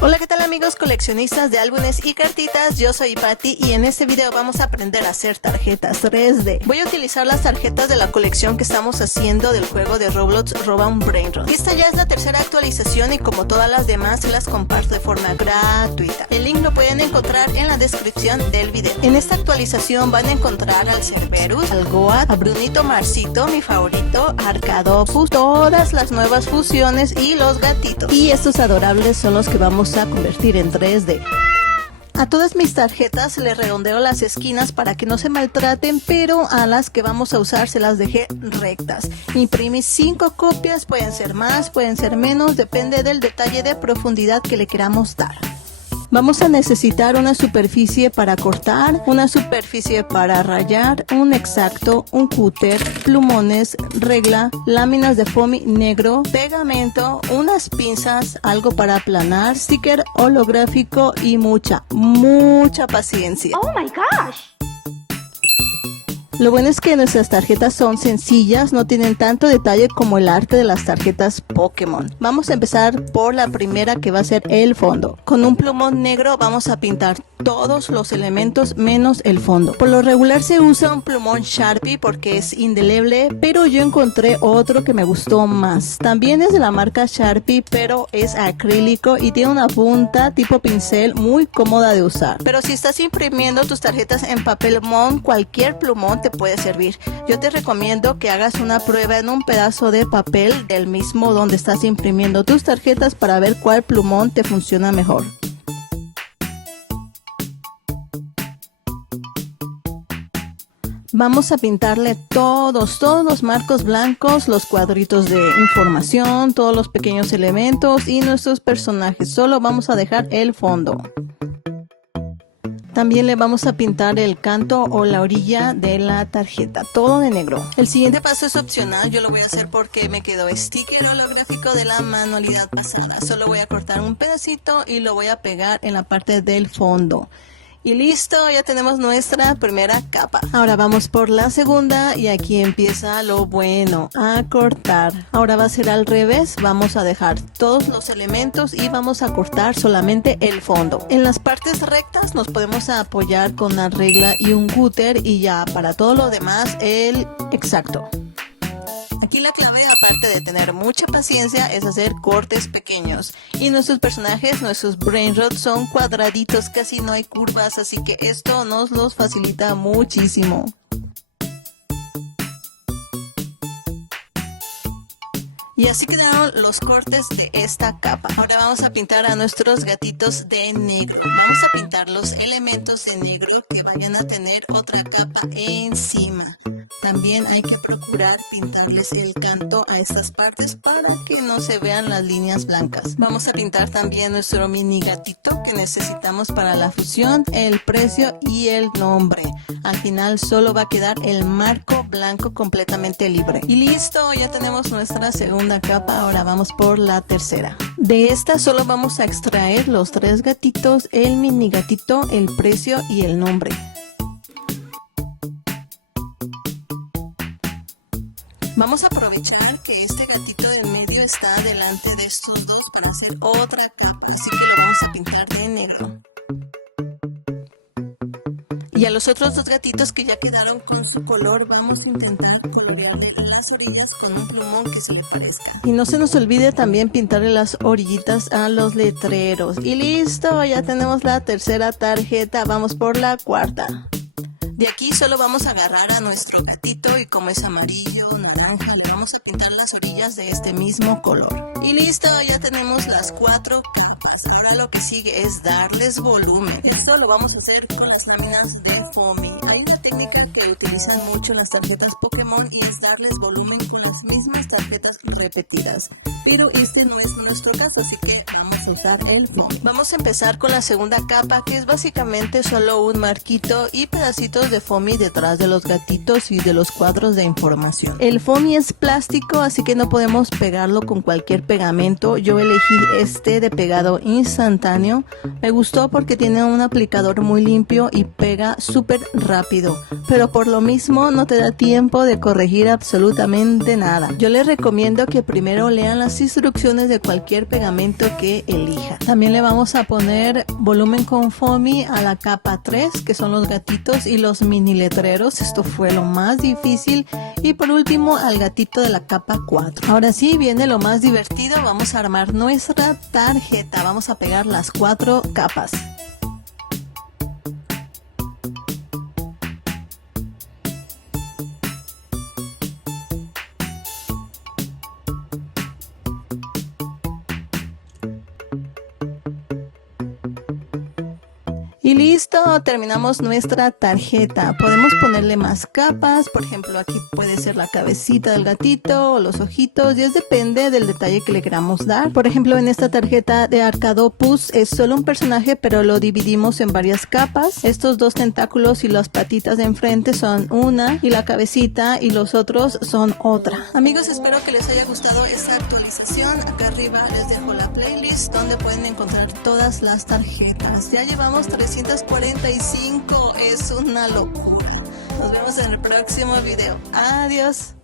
Hola, ¿qué tal amigos coleccionistas de álbumes y cartitas? Yo soy Patti y en este video vamos a aprender a hacer tarjetas 3D. Voy a utilizar las tarjetas de la colección que estamos haciendo del juego de Roblox Roba un Brainrot. Esta ya es la tercera actualización y como todas las demás se las comparto de forma gratuita. El link lo pueden encontrar en la descripción del video. En esta actualización van a encontrar al Cerberus, al Goat, a Brunito Marcito, mi favorito, Arcadopus, todas las nuevas fusiones y los gatitos. Y estos adorables son los que vamos a convertir en 3D. A todas mis tarjetas le redondeo las esquinas para que no se maltraten, pero a las que vamos a usar se las dejé rectas. Imprimí 5 copias, pueden ser más, pueden ser menos, depende del detalle de profundidad que le queramos dar. Vamos a necesitar una superficie para cortar, una superficie para rayar, un exacto, un cúter, plumones, regla, láminas de foamy negro, pegamento, unas pinzas, algo para aplanar, sticker holográfico y mucha paciencia. Oh my gosh. Lo bueno es que nuestras tarjetas son sencillas, no tienen tanto detalle como el arte de las tarjetas Pokémon. Vamos a empezar por la primera, que va a ser el fondo. Con un plumón negro vamos a pintar todos los elementos menos el fondo. Por lo regular se usa un plumón Sharpie porque es indeleble, pero yo encontré otro que me gustó más. También es de la marca Sharpie, pero es acrílico y tiene una punta tipo pincel muy cómoda de usar. Pero si estás imprimiendo tus tarjetas en papel Mon, cualquier plumón te puede servir. Yo te recomiendo que hagas una prueba en un pedazo de papel del mismo donde estás imprimiendo tus tarjetas para ver cuál plumón te funciona mejor. Vamos a pintarle todos los marcos blancos, los cuadritos de información, todos los pequeños elementos y nuestros personajes. Solo vamos a dejar el fondo. También le vamos a pintar el canto o la orilla de la tarjeta, todo de negro. El siguiente paso es opcional, yo lo voy a hacer porque me quedó sticker holográfico de la manualidad pasada. Solo voy a cortar un pedacito y lo voy a pegar en la parte del fondo. Y listo, ya tenemos nuestra primera capa. Ahora vamos por la segunda y aquí empieza lo bueno, a cortar. Ahora va a ser al revés, vamos a dejar todos los elementos y vamos a cortar solamente el fondo. En las partes rectas nos podemos apoyar con una regla y un cúter y ya para todo lo demás el exacto. Aquí la clave, aparte de tener mucha paciencia, es hacer cortes pequeños. Y nuestros personajes, nuestros Brainrot, son cuadraditos, casi no hay curvas, así que esto nos los facilita muchísimo. Y así quedaron los cortes de esta capa. Ahora vamos a pintar a nuestros gatitos de negro. Vamos a pintar los elementos de negro que vayan a tener otra capa encima. También hay que procurar pintarles el canto a estas partes para que no se vean las líneas blancas. Vamos a pintar también nuestro mini gatito que necesitamos para la fusión, el precio y el nombre. Al final solo va a quedar el marco blanco completamente libre. Y listo, ya tenemos nuestra segunda capa. Ahora vamos por la tercera. De esta solo vamos a extraer los 3 gatitos, el mini gatito, el precio y el nombre. Vamos a aprovechar que este gatito del medio está delante de estos dos para hacer otra capa, así que lo vamos a pintar de negro. Y a los otros 2 gatitos que ya quedaron con su color, vamos a intentar colorearle las orillas con un plumón que se le parezca. Y no se nos olvide también pintarle las orillitas a los letreros. Y listo, ya tenemos la tercera tarjeta, vamos por la cuarta. De aquí solo vamos a agarrar a nuestro gatito y como es amarillo, naranja, le vamos a pintar las orillas de este mismo color. Y listo, ya tenemos las 4 capas. Ahora lo que sigue es darles volumen. Esto lo vamos a hacer con las láminas de foamy. Hay una técnica que utilizan mucho las tarjetas Pokémon y es darles volumen con las mismas tarjetas repetidas. Pero este no es nuestro caso, así que vamos a usar el foamy. Vamos a empezar con la segunda capa, que es básicamente solo un marquito y pedacitos de foamy detrás de los gatitos y de los cuadros de información. El foamy es plástico, así que no podemos pegarlo con cualquier pegamento. Yo elegí este de pegado instantáneo instantáneo. Me gustó porque tiene un aplicador muy limpio y pega súper rápido, pero por lo mismo no te da tiempo de corregir absolutamente nada. Yo les recomiendo que primero lean las instrucciones de cualquier pegamento que elija. También le vamos a poner volumen con foamy a la capa 3, que son los gatitos y los mini letreros. Esto fue lo más difícil. Y por último al gatito de la capa 4. Ahora sí viene lo más divertido. Vamos a armar nuestra tarjeta. Vamos a pegar las 4 capas. Y listo, terminamos nuestra tarjeta. Podemos ponerle más capas, por ejemplo aquí puede ser la cabecita del gatito o los ojitos, y depende del detalle que le queramos dar. Por ejemplo en esta tarjeta de Arcadopus es solo un personaje, pero lo dividimos en varias capas. Estos 2 tentáculos y las patitas de enfrente son una, y la cabecita y los otros son otra. Amigos, espero que les haya gustado esta actualización. Acá arriba les dejo la playlist donde pueden encontrar todas las tarjetas. Ya llevamos 345, es una locura. Nos vemos en el próximo video. Adiós.